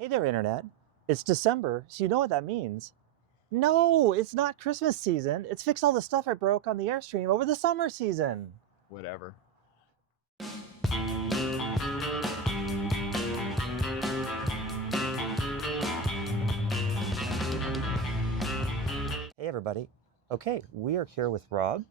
Hey there, Internet. It's December, so you know what that means. No, it's not Christmas season. It's fix all the stuff I broke on the Airstream over the summer season. Whatever. Hey, everybody. Okay, we are here with Rob.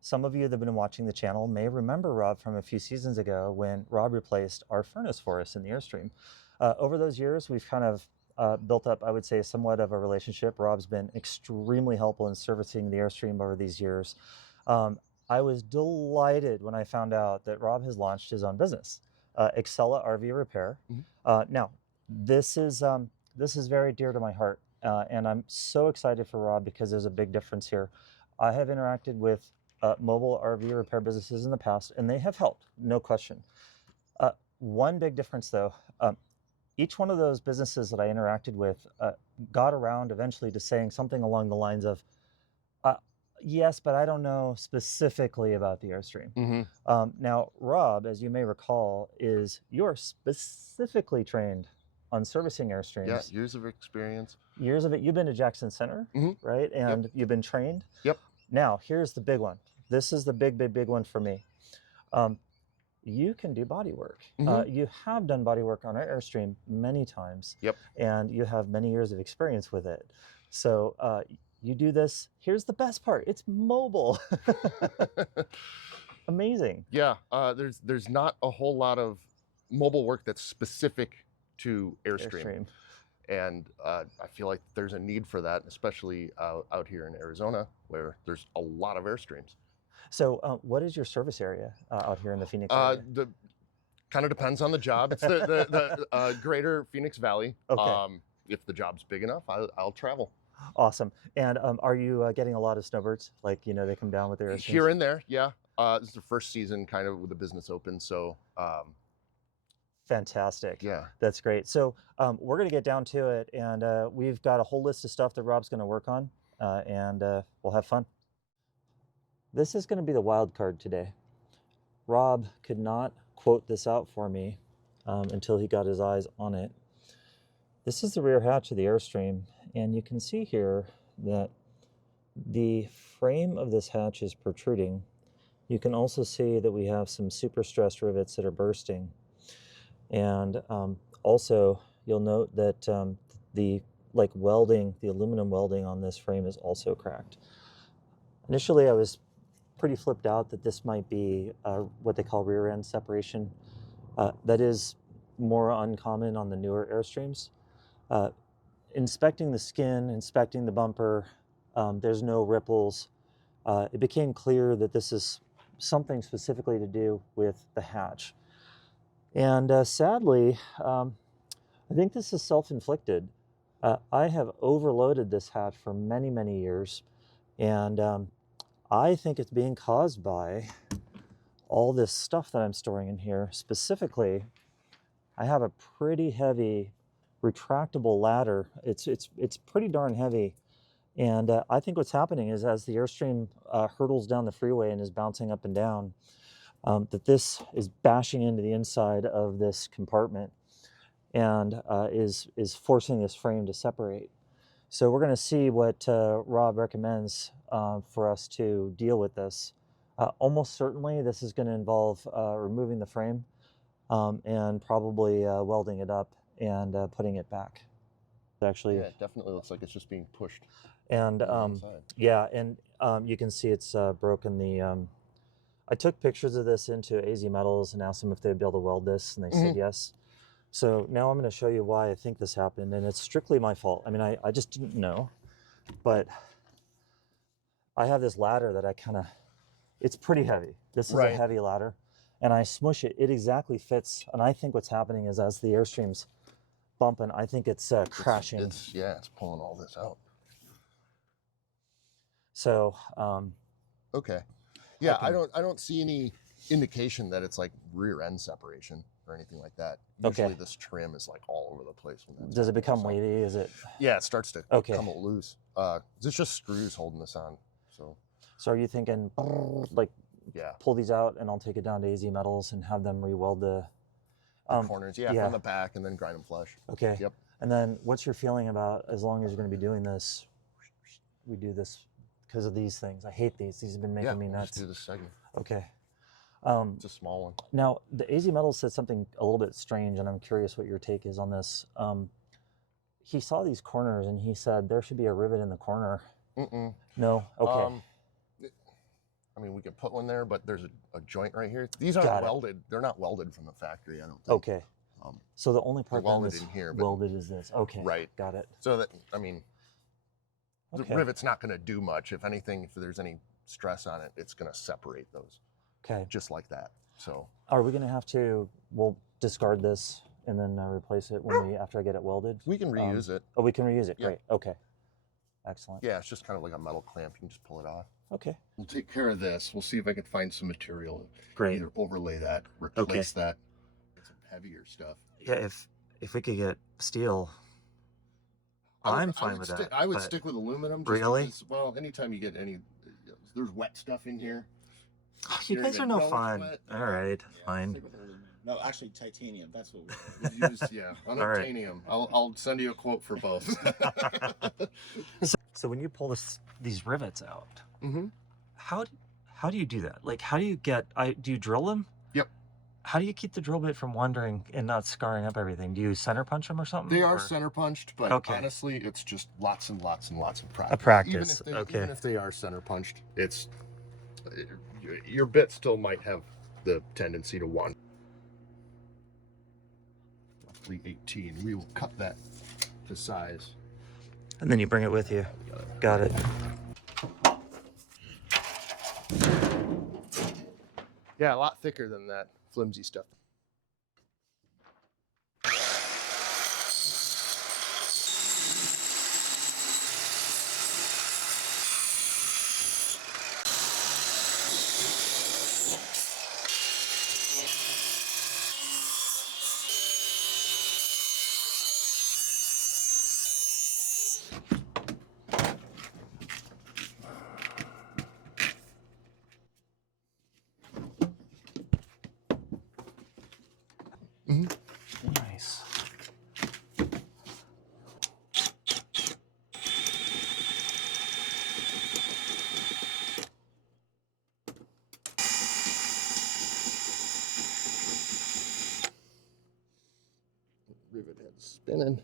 Some of you that have been watching the channel may remember Rob from a few seasons ago when Rob replaced our furnace for us in the Airstream. Over those years, we've kind of built up, I would say, somewhat of a relationship. Rob's been extremely helpful in servicing the Airstream over these years. I was delighted when I found out that Rob has launched his own business, Excella RV Repair. Now, this is very dear to my heart, and I'm so excited for Rob because there's a big difference here. I have interacted with mobile RV repair businesses in the past, and they have helped, no question. One big difference, though, each one of those businesses that I interacted with got around eventually to saying something along the lines of, yes, but I don't know specifically about the Airstream. Now, Rob, as you may recall, you're specifically trained on servicing Airstreams. Yeah, years of experience. Years of it. You've been to Jackson Center, right? And you've been trained? Yep. Now, here's the big one. This is the big one for me. You can do body work. You have done body work on our Airstream many times. Yep. And you have many years of experience with it. So you do this. Here's the best part. It's mobile. Amazing. Yeah, there's not a whole lot of mobile work that's specific to Airstream. And I feel like there's a need for that, especially out here in Arizona, where there's a lot of Airstreams. So what is your service area out here in the Phoenix area? Kind of depends on the job. It's the greater Phoenix Valley. Okay. If the job's big enough, I'll travel. Awesome. And are you getting a lot of snowbirds? Like, they come down with their Airstreams? Here and there, yeah. This is the first season kind of with the business open, so... Fantastic. Yeah. That's great. So we're going to get down to it, and we've got a whole list of stuff that Rob's going to work on, and we'll have fun. This is going to be the wild card today. Rob could not quote this out for me until he got his eyes on it. This is the rear hatch of the Airstream, and you can see here that the frame of this hatch is protruding. You can also see that we have some super stressed rivets that are bursting. And also, you'll note that the aluminum welding on this frame is also cracked. Initially, I was pretty flipped out that this might be what they call rear end separation. That is more uncommon on the newer Airstreams. Inspecting the skin, inspecting the bumper, there's no ripples. It became clear that this is something specifically to do with the hatch. And sadly, I think this is self-inflicted. I have overloaded this hatch for many, many years, and I think it's being caused by all this stuff that I'm storing in here. Specifically, I have a pretty heavy retractable ladder. It's pretty darn heavy, and I think what's happening is as the Airstream hurtles down the freeway and is bouncing up and down, that this is bashing into the inside of this compartment and is forcing this frame to separate. So we're going to see what Rob recommends for us to deal with this. Almost certainly this is going to involve removing the frame and probably welding it up and putting it back. Actually, yeah, it definitely looks like it's just being pushed. And yeah, and you can see it's broken the... I took pictures of this into AZ Metals and asked them if they'd be able to weld this, and they said yes. So now I'm going to show you why I think this happened, and it's strictly my fault. I mean, I just didn't know, but I have this ladder that it's pretty heavy. This is a heavy ladder, and I smush it. It exactly fits, and I think what's happening is as the Airstream's bumping, I think it's crashing. It's pulling all this out. So, okay. Yeah, I don't see any indication that it's like rear end separation or anything like that. Usually this trim is like all over the place. Does it become wavy? Is it? Yeah, it starts to come loose. It's just screws holding this on. So are you thinking like pull these out and I'll take it down to AZ Metals and have them re-weld the corners, yeah, from the back, and then grind them flush. Okay. Yep. And then what's your feeling about, as long as you're going to be doing this, we do this because of these things? I hate these. These have been making me nuts. Let's do this segment. Okay. It's a small one. Now, the AZ Metals said something a little bit strange, and I'm curious what your take is on this. He saw these corners, and he said there should be a rivet in the corner. No? Okay. I mean, we can put one there, but there's a joint right here. These aren't welded. They're not welded from the factory, I don't think. Okay. So the only part welded in here, welded is this. Okay. Right. Got it. So that, I mean, the rivet's not going to do much. If anything, if there's any stress on it, it's going to separate those. Okay. Just like that. So. Are we going to have to? We'll discard this and then replace it when after I get it welded. We can reuse it. Oh, we can reuse it. Great. Okay. Excellent. Yeah, it's just kind of like a metal clamp. You can just pull it off. Okay. We'll take care of this. We'll see if I can find some material. Great. Either overlay that, replace that. Some heavier stuff. Yeah, if we could get steel, I'm fine with that. I would stick with aluminum. Really? Because, well, anytime you get there's wet stuff in here. Oh, you guys are no fun. All right, fine. No, actually, titanium. That's what we use. Yeah, unobtainium. I'll send you a quote for both. So when you pull these rivets out, how do you do that? Like, how do you get? Do you drill them? Yep. How do you keep the drill bit from wandering and not scarring up everything? Do you center punch them or something? They are center punched, but honestly, it's just lots and lots and lots of practice. A practice. Even if they are center punched, your bit still might have the tendency to wander. Roughly 18. We will cut that to size. And then you bring it with you. Got it. Yeah, a lot thicker than that flimsy stuff. Nice. Rivet head spinning.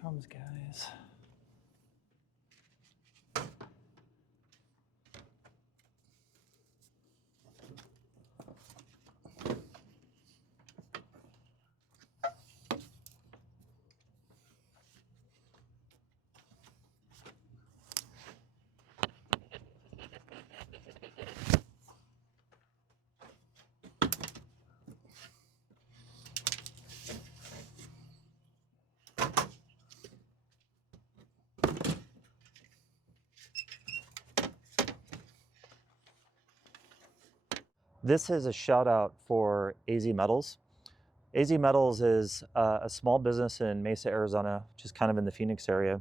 Comes, guys. This is a shout out for AZ Metals. AZ Metals is a small business in Mesa, Arizona, which is kind of in the Phoenix area.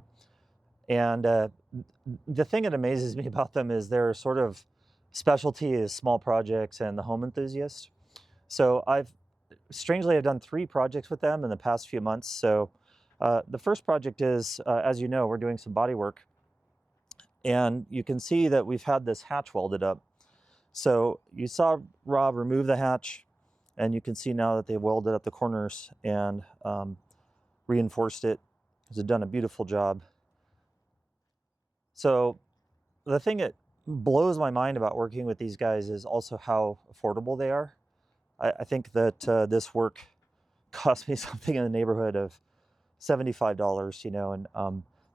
And the thing that amazes me about them is their sort of specialty is small projects and the home enthusiast. So strangely, I've done 3 projects with them in the past few months. So The first project is, as you know, we're doing some body work. And you can see that we've had this hatch welded up. So you saw Rob remove the hatch, and you can see now that they've welded up the corners and reinforced it. They've done a beautiful job. So the thing that blows my mind about working with these guys is also how affordable they are. I think that this work cost me something in the neighborhood of $75, you know, and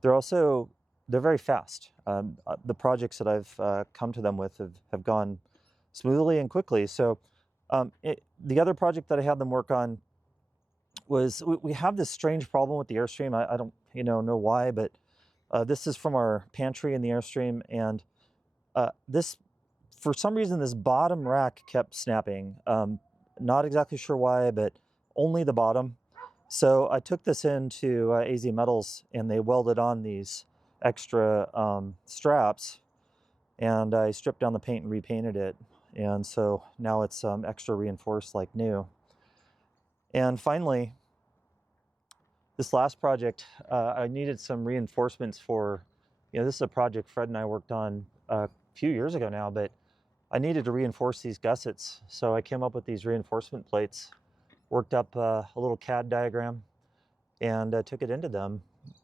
they're very fast. The projects that I've come to them with have gone smoothly and quickly. So the other project that I had them work on was, we have this strange problem with the Airstream. I don't know why, but this is from our pantry in the Airstream, and this, for some reason, this bottom rack kept snapping. Not exactly sure why, but only the bottom. So I took this into AZ Metals, and they welded on these extra straps, and I stripped down the paint and repainted it. And so now it's extra reinforced like new. And finally, this last project, I needed some reinforcements for, this is a project Fred and I worked on a few years ago now, but I needed to reinforce these gussets. So I came up with these reinforcement plates, worked up a little CAD diagram, and took it into them.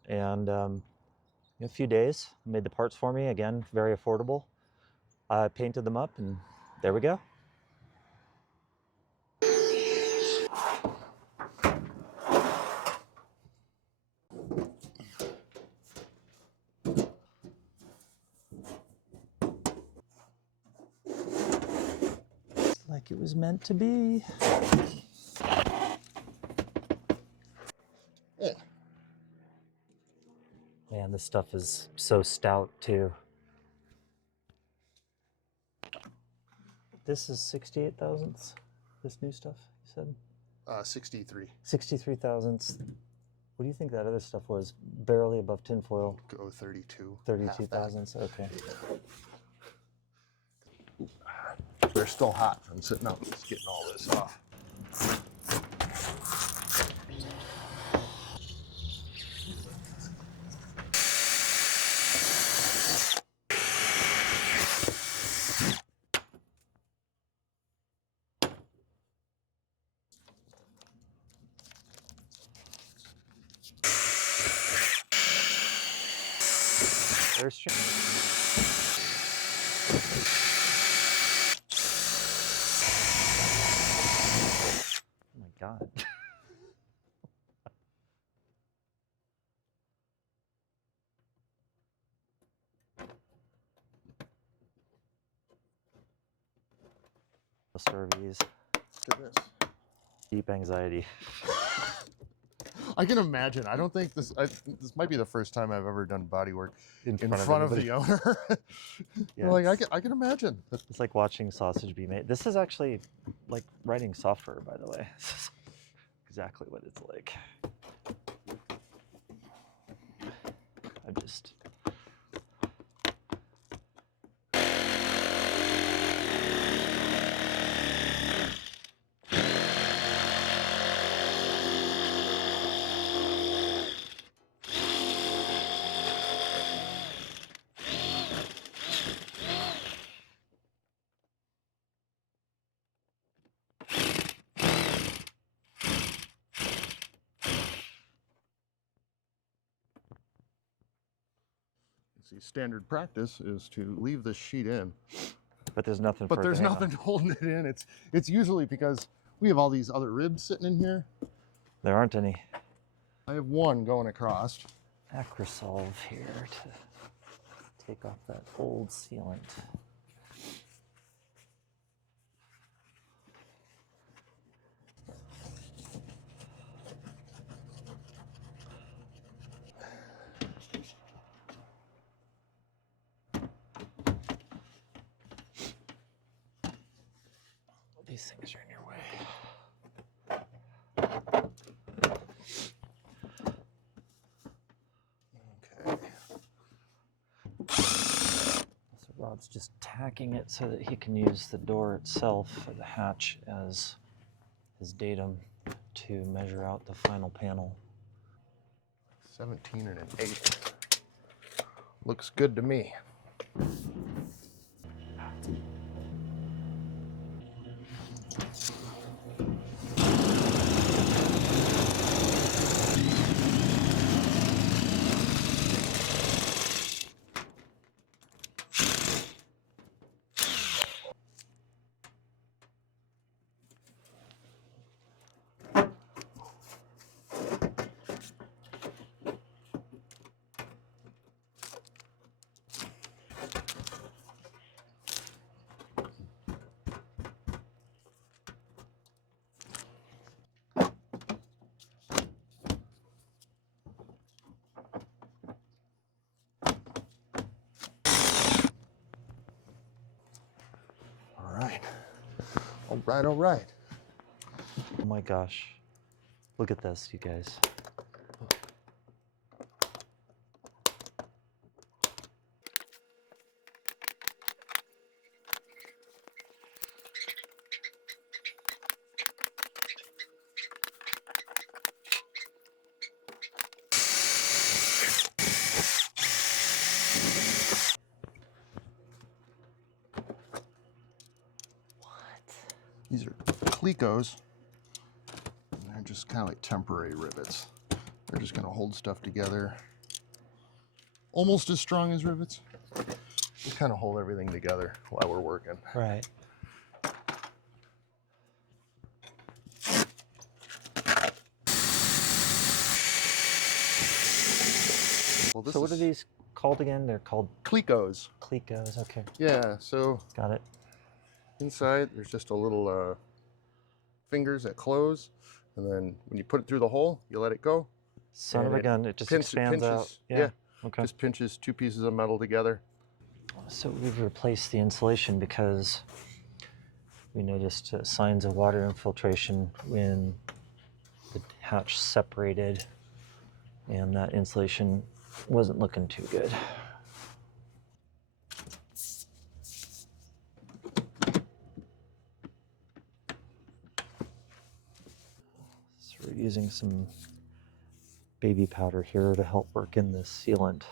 And in a few days, made the parts for me. Again, very affordable. I painted them up, and there we go. Like it was meant to be. Yeah. Man, this stuff is so stout too. This is 68 thousandths. This new stuff, you said? 63. 63 thousandths. What do you think that other stuff was? Barely above tinfoil. Go 32. 32 thousandths. Okay. They're still hot from sitting out, just getting all this off. Airstream. Oh my God. RVs. Look at this. Deep anxiety. I can imagine. I don't think this might be the first time I've ever done body work in front of the owner. Yeah, like I can imagine. It's like watching sausage be made. This is actually like writing software, by the way. This is exactly what it's like. I just... See, standard practice is to leave this sheet in. But there's nothing. But there's nothing holding it in. It's usually because we have all these other ribs sitting in here. There aren't any. I have one going across. Acrosolve here to take off that old sealant. These things are in your way. Okay. So Rob's just tacking it so that he can use the door itself, or the hatch, as his datum to measure out the final panel. 17 and an 8. Looks good to me. All right. Oh my gosh. Look at this, you guys. These are Clecos. They're just kind of like temporary rivets. They're just gonna hold stuff together. Almost as strong as rivets. Just kind of hold everything together while we're working. Right. Well, So what are these called again? They're called Clecos. Clecos, okay. Yeah, so Got it. inside there's just a little fingers that close, and then when you put it through the hole, you let it go. Son of a gun, it just expands out. Yeah. Okay. Just pinches two pieces of metal together. So we've replaced the insulation because we noticed signs of water infiltration when the hatch separated, and that insulation wasn't looking too good. So we're using some baby powder here to help work in this sealant.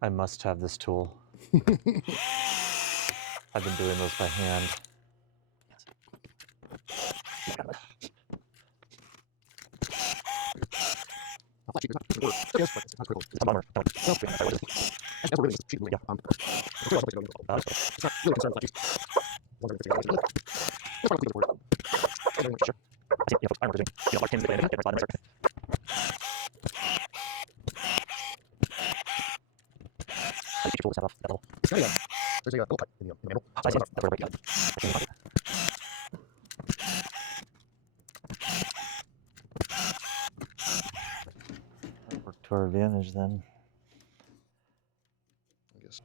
I must have this tool. I've been doing those by hand. Work to our advantage then. I guess.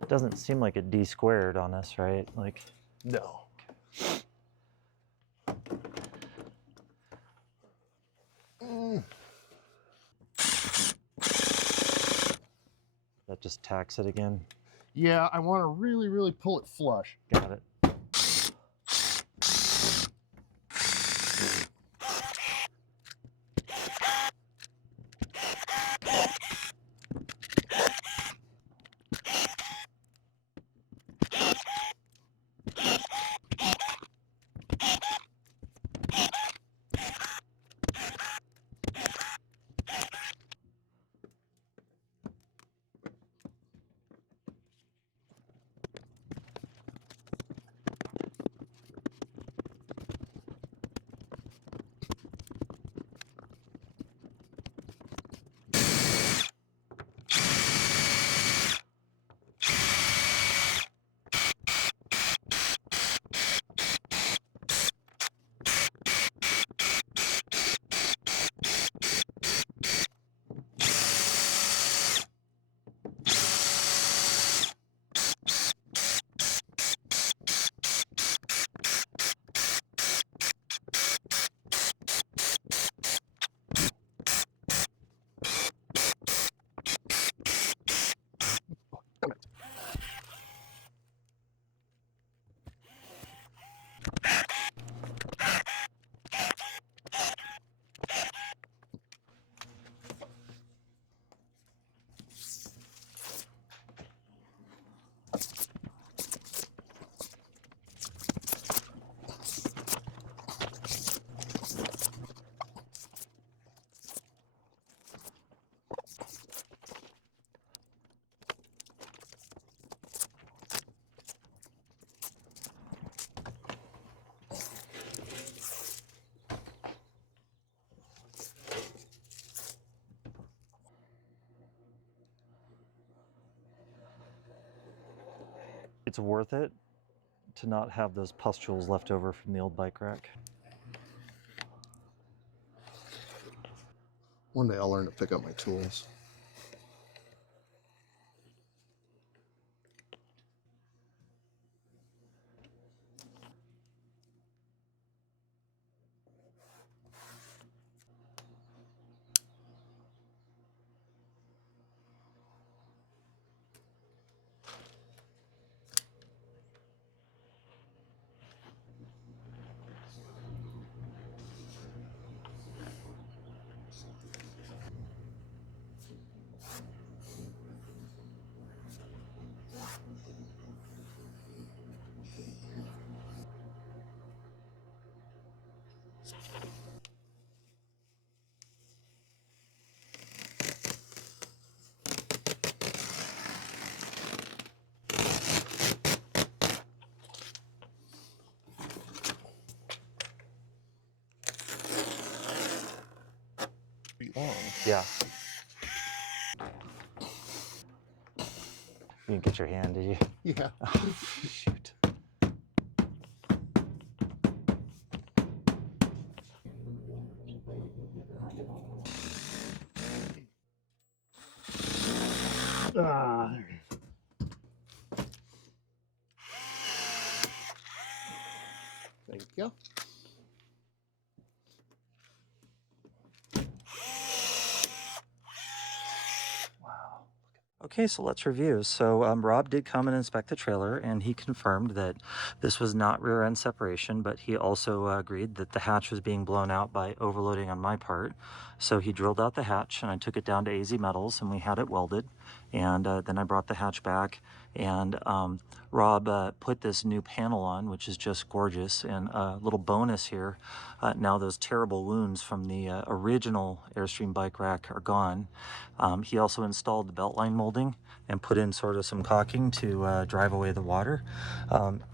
It doesn't seem like it D-squared on us, right? Like, No. that just tacks it again. Yeah, I want to really, really pull it flush. Got it. it's worth it to not have those pustules left over from the old bike rack. One day I'll learn to pick up my tools. Long. Yeah. You didn't get your hand, did you? Yeah. Oh, shoot. Ah. Thank you. Wow. Okay, so let's review. So Rob did come and inspect the trailer, and he confirmed that this was not rear end separation, but he also agreed that the hatch was being blown out by overloading on my part. So he drilled out the hatch, and I took it down to AZ Metals, and we had it welded. And then I brought the hatch back, and Rob put this new panel on, which is just gorgeous. And a little bonus here, now those terrible wounds from the original Airstream bike rack are gone. He also installed the beltline molding and put in sort of some caulking to drive away the water.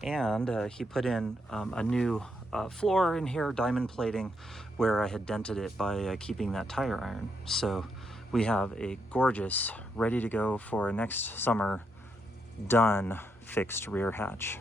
And he put in a new floor in here, diamond plating, where I had dented it by keeping that tire iron. So we have a gorgeous, ready to go for next summer, done fixed rear hatch.